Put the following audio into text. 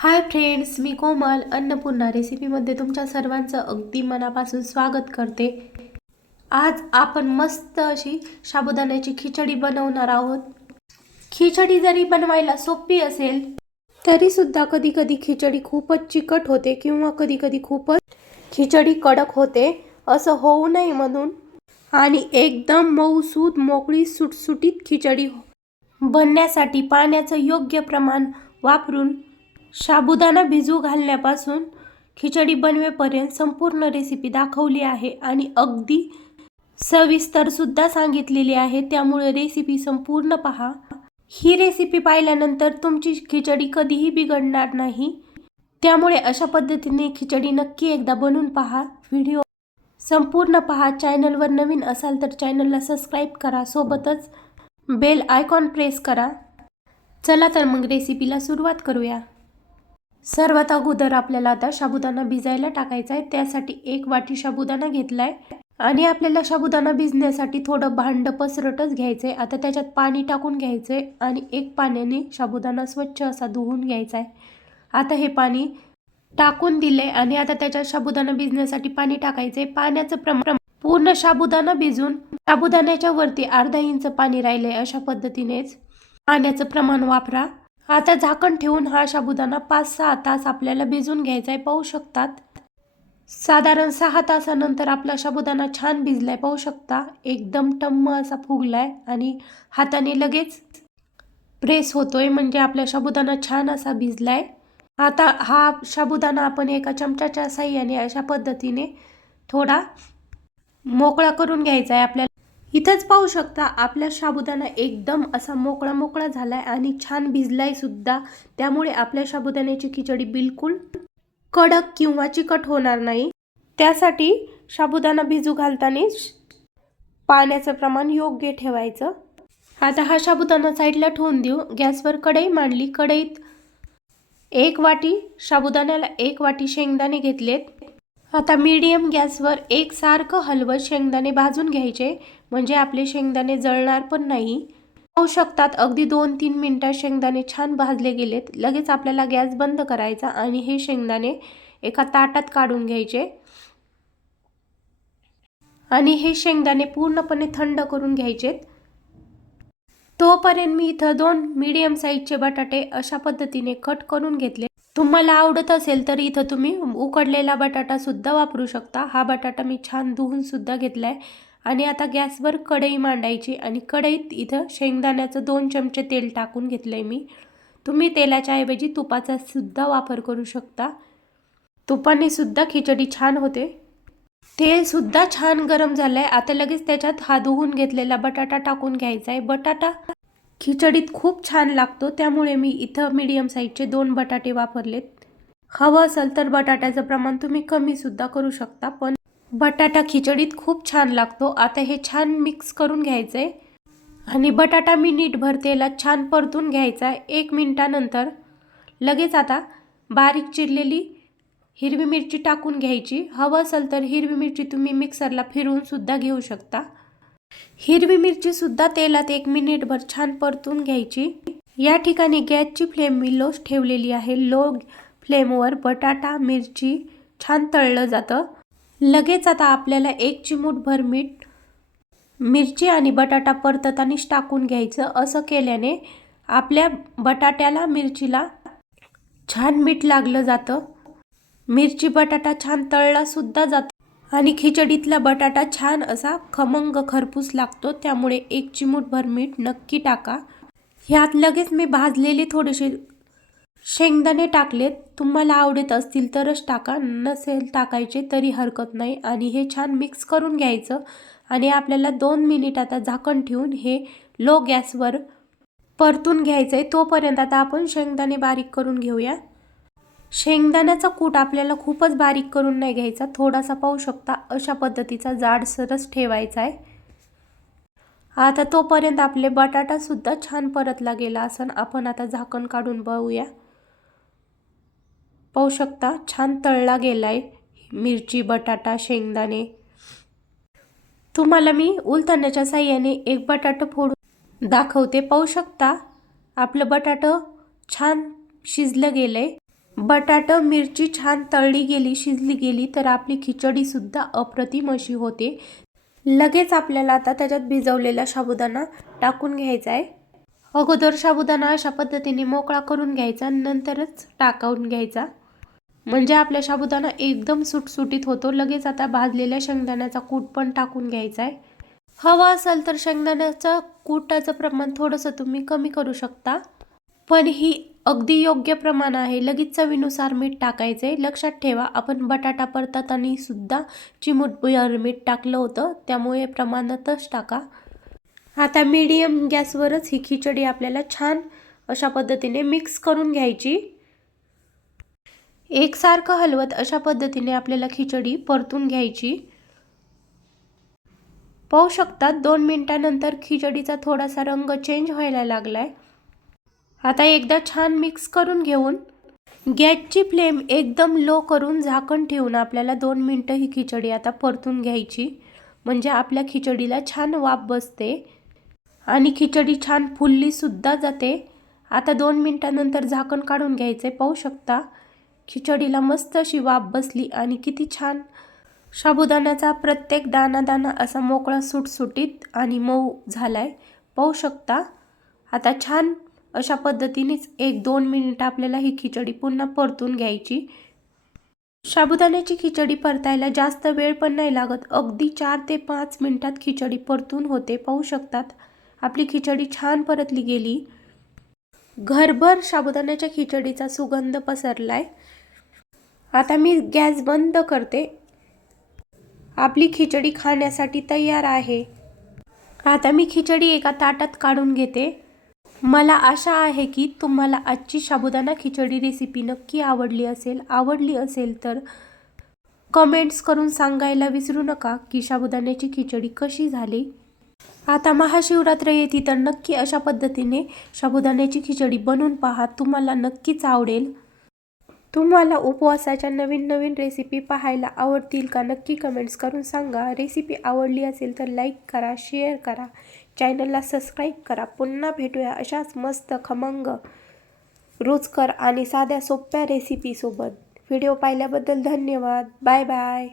Hi friends, मी कोमल अन्नपूर्णा रेसिपीमध्ये तुमच्या सर्वांचं अगदी मनापासून स्वागत करते। आज आपण मस्त अशी साबुदाण्याची खिचडी बनवणार आहोत। खिचडी जरी बनवायला सोपी असेल तरी सुद्धा कधी कधी खिचडी खूपच चिकट होते किंवा कधी कधी खूपच खिचडी कडक होते, असं होऊ नये म्हणून आणि एकदम मऊसूद मोकळी सुटसुटीत खिचडी बनण्यासाठी पाण्याचं योग्य प्रमाण वापरून साबुदाणा भिजू घालण्यापासून खिचडी बनवेपर्यंत संपूर्ण रेसिपी दाखवली आहे आणि अगदी सविस्तर सुद्धा सांगितलेली आहे, त्यामुळे रेसिपी संपूर्ण पहा। ही रेसिपी पाहिल्यानंतर तुमची खिचडी कधीही बिघडणार नाही, त्यामुळे अशा पद्धतीने खिचडी नक्की एकदा बनवून पहा। व्हिडिओ संपूर्ण पहा। चॅनलवर नवीन असाल तर चॅनलला सबस्क्राईब करा, सोबतच बेल आयकॉन प्रेस करा। चला तर मग रेसिपीला सुरुवात करूया। सर्वात अगोदर आपल्याला आता साबुदाणा भिजायला टाकायचा आहे। त्यासाठी 1 वाटी साबुदाणा घेतलाय आणि आपल्याला साबुदाणा भिजण्यासाठी थोडं भांड पसरटच घ्यायचंय। आता त्याच्यात पाणी टाकून घ्यायचंय आणि 1 पाण्याने साबुदाणा स्वच्छ असा धुवून घ्यायचा आहे। आता हे पाणी टाकून दिले आणि आता त्याच्यात साबुदाणा भिजण्यासाठी पाणी टाकायचंय। पाण्याचं प्रमाण पूर्ण साबुदाणा भिजून साबुदाण्याच्या वरती अर्धा इंच पाणी राहिलंय, अशा पद्धतीनेच पाण्याचं प्रमाण वापरा। आता झाकण ठेवून हा साबुदाणा 5-6 तास आपल्याला भिजून घ्यायचा आहे। पाहू शकतात साधारण 6 तासानंतर आपला साबुदाणा छान भिजलाय। पाहू शकता एकदम टम्म असा फुगलाय आणि हाताने लगेच प्रेस होतोय, म्हणजे आपला साबुदाणा छान असा भिजलाय। आता हा साबुदाणा आपण एका चमच्याच्या साहाय्याने अशा पद्धतीने थोडा मोकळा करून घ्यायचा आहे आपल्याला। इथंच पाहू शकता आपला साबुदाणा एकदम असा मोकळा मोकळा झालाय आणि छान भिजलाय सुद्धा, त्यामुळे आपल्या साबुदाण्याची खिचडी बिलकुल कडक किंवा चिकट होणार नाही। त्यासाठी साबुदाणा भिजू घालताना पाण्याचं प्रमाण योग्य ठेवायचं। आता हा साबुदाणा साईडला ठेवून देऊ। गॅसवर कढई मांडली। कढईत 1 वाटी साबुदाण्याला 1 वाटी शेंगदाणे घेतलेत। आता मीडियम गॅसवर एकसारखं हलवत शेंगदाणे भाजून घ्यायचे, म्हणजे आपले शेंगदाणे जळणार पण नाही। पाहू शकतात अगदी 2-3 मिनिटात शेंगदाणे छान भाजले गेलेत। लगेच आपल्याला गॅस बंद करायचा आणि हे शेंगदाणे एका ताटात काढून घ्यायचे आणि हे शेंगदाणे पूर्णपणे थंड करून घ्यायचे। तोपर्यंत मी इथं 2 मीडियम साईजचे बटाटे अशा पद्धतीने कट करून घेतले। तुम्हाला आवडत असेल तर इथं तुम्ही उकडलेला बटाटा सुद्धा वापरू शकता। हा बटाटा मी छान धुवून सुद्धा घेतलाय आणि आता गॅसवर कढई मांडायची आणि कढईत इथं शेंगदाण्याचं 2 चमचे तेल टाकून घेतलंय मी। तुम्ही तेलाच्या ऐवजी तुपाचा सुद्धा वापर करू शकता, तुपाने सुद्धा खिचडी छान होते। तेल सुद्धा छान गरम झालंय। आता लगेच त्याच्यात हा धुवून घेतलेला बटाटा टाकून घ्यायचा आहे। बटाटा खिचडीत खूप छान लागतो, त्यामुळे मी इथं मीडियम साईजचे 2 बटाटे वापरलेत। हवं असेल तर बटाट्याचं प्रमाण तुम्ही कमी सुद्धा करू शकता, पण बटाटा खिचडीत खूप छान लागतो। आता हे छान मिक्स करून घ्यायचंय आणि बटाटा मिनिटभर तेलात छान परतून घ्यायचा। 1 मिनिटानंतर लगेच आता बारीक चिरलेली हिरवी मिरची टाकून घ्यायची। हवं असेल तर हिरवी मिरची तुम्ही मिक्सरला फिरवून सुद्धा घेऊ शकता। हिरवी मिरची सुद्धा तेलात 1 मिनिटभर छान परतून घ्यायची। या ठिकाणी गॅसची फ्लेम मी लो ठेवलेली आहे। लो फ्लेमवर बटाटा मिरची छान तळलं जातं। लगेच आता आपल्याला 1 चिमूटभर मीठ मिरची आणि बटाटा परततानीच टाकून घ्यायचं। असं केल्याने आपल्या बटाट्याला मिरचीला छान मीठ लागलं जातं। मिरची बटाटा छान तळला सुद्धा जातो आणि खिचडीतला बटाटा छान असा खमंग खरपूस लागतो, त्यामुळे 1 चिमूटभर मीठ नक्की टाका। ह्यात लगेच मी भाजलेले थोडेसे शेंगदाणे टाकलेत। तुम्हाला आवडत असतील तरच टाका, नसेल टाकायचे तरी हरकत नाही। आणि हे छान मिक्स करून घ्यायचं आणि आपल्याला 2 मिनिट आता झाकण ठेवून हे लो गॅसवर परतून घ्यायचंय। तोपर्यंत आता आपण शेंगदाणे बारीक करून घेऊया। शेंगदाण्याचा कूट आपल्याला खूपच बारीक करून नाही घ्यायचा, थोडासा पाहू शकता अशा पद्धतीचा जाडसरच ठेवायचा आहे। आता तोपर्यंत आपले बटाटा सुद्धा छान परतला गेला असन। आपण आता झाकण काढून बघूया। पाहू शकता छान तळला गेलाय मिरची बटाटा शेंगदाणे। तुम्हाला मी उलथण्याच्या साहाय्याने 1 बटाटा फोडून दाखवते। पाहू शकता आपलं बटाटा छान शिजलं गेलंय। बटाटा मिरची छान तळली गेली, शिजली गेली तर आपली खिचडीसुद्धा अप्रतिम अशी होते. लगेच आपल्याला आता त्याच्यात भिजवलेला साबुदाणा टाकून घ्यायचा आहे. अगोदर साबुदाणा अशा पद्धतीने मोकळा करून घ्यायचा, नंतरच टाकून घ्यायचा, म्हणजे आपला साबुदाणा एकदम सुटसुटीत होतो. लगेच आता भाजलेल्या शेंगदाण्याचा कूट पण टाकून घ्यायचा आहे. हवं असेल तर शेंगदाण्याचं कूटाचं प्रमाण थोडंसं तुम्ही कमी करू शकता, पण ही अगदी योग्य प्रमाण आहे. लगेच चवीनुसार मीठ टाकायचं आहे. लक्षात ठेवा, आपण बटाटा परतताना सुद्धा चिमूटभर मीठ टाकलं होतं, त्यामुळे प्रमाणातच टाका. आता मीडियम गॅसवरच ही खिचडी आपल्याला छान अशा पद्धतीने मिक्स करून घ्यायची. एकसारखं हलवत अशा पद्धतीने आपल्याला खिचडी परतून घ्यायची. पाहू शकता 2 मिनिटांनंतर खिचडीचा थोडासा रंग चेंज व्हायला लागलाय. आता एकदा छान मिक्स करून घेऊन गॅसची फ्लेम एकदम लो करून झाकण ठेवून आपल्याला 2 मिनिटं ही खिचडी आता परतून घ्यायची, म्हणजे आपल्या खिचडीला छान वाफ बसते आणि खिचडी छान फुलली सुद्धा जाते. आता 2 मिनिटांनंतर झाकण काढून घ्यायचे. पाहू शकता खिचडीला मस्त अशी वाफ बसली आणि किती छान साबुदाण्याचा प्रत्येक दाना दाना असा मोकळा सुटसुटीत आणि मऊ झालाय. पाहू शकता. आता छान अशा पद्धतीनेच 1-2 मिनिट आपल्याला ही खिचडी पुन्हा परतून घ्यायची. साबुदाण्याची खिचडी परतायला जास्त वेळ पण नाही लागत, अगदी 4 ते 5 मिनिटात खिचडी परतून होते. पाहू शकतात आपली खिचडी छान परतली गेली. घरभर साबुदाण्याच्या खिचडीचा सुगंध पसरलाय. आता मी गॅस बंद करते. आपली खिचडी खाण्यासाठी तयार आहे. आता मी खिचडी एका ताटात काढून घेते. मला आशा आहे की तुम्हाला आजची साबुदाणा खिचडी रेसिपी नक्की आवडली असेल तर कमेंट्स करून सांगायला विसरू नका की साबुदाण्याची खिचडी कशी झाली. आता महाशिवरात्र येते तर नक्की अशा पद्धतीने साबुदाण्याची खिचडी बनवून पहा, तुम्हाला नक्कीच आवडेल. तुम्हाला उपवासाच्या नवीन रेसिपी पाहायला आवडतील का, नक्की कमेंट्स करून सांगा. रेसिपी आवडली असेल तर लाईक करा, शेअर करा, चॅनलला सबस्क्राईब करा. पुन्हा भेटूया अशाच मस्त खमंग रुचकर आणि साध्या सोप्या रेसिपीसोबत. व्हिडिओ पाहिल्याबद्दल धन्यवाद. Bye bye.